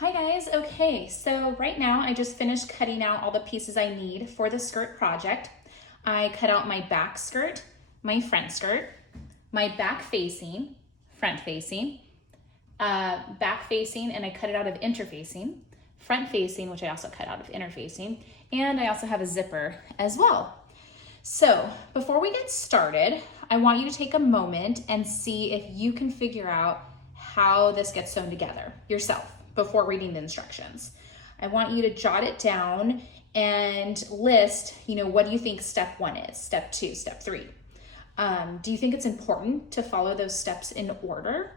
Hi guys, okay, so right now I just finished cutting out all the pieces I need for the skirt project. I cut out my back skirt, my front skirt, my back facing, front facing, back facing, and I cut it out of interfacing, front facing, which I also cut out of interfacing, and I also have a zipper as well. So before we get started, I want you to take a moment and see if you can figure out how this gets sewn together yourself before reading the instructions. I want you to jot it down and list, what do you think step 1 is, step 2, step 3? Do you think it's important to follow those steps in order?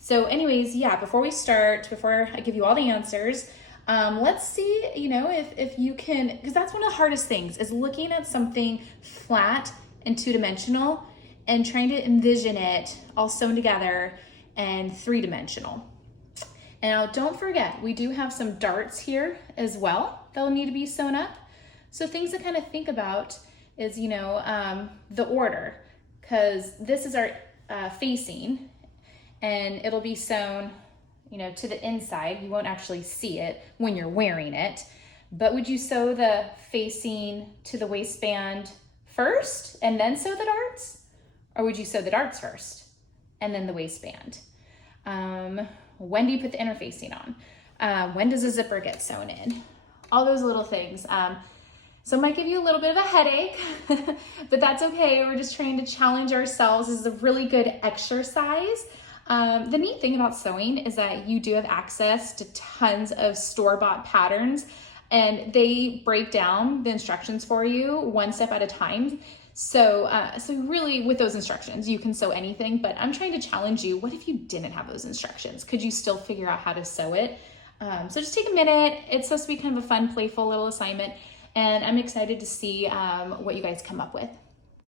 So anyways, before we start, before I give you all the answers, let's see, if you can, because that's one of the hardest things is looking at something flat and two-dimensional and trying to envision it all sewn together and three-dimensional. Now, don't forget, we do have some darts here as well that will need to be sewn up. So things to kind of think about is, the order, because this is our facing, and it'll be sewn, to the inside. You won't actually see it when you're wearing it. But would you sew the facing to the waistband first and then sew the darts? Or would you sew the darts first and then the waistband? When do you put the interfacing on? When does a zipper get sewn in? All those little things. So it might give you a little bit of a headache, but that's okay. We're just trying to challenge ourselves. This is a really good exercise. The neat thing about sewing is that you do have access to tons of store-bought patterns, and they break down the instructions for you one step at a time. So really with those instructions, you can sew anything, but I'm trying to challenge you. What if you didn't have those instructions? Could you still figure out how to sew it? So just take a minute. It's supposed to be kind of a fun, playful little assignment, and I'm excited to see what you guys come up with.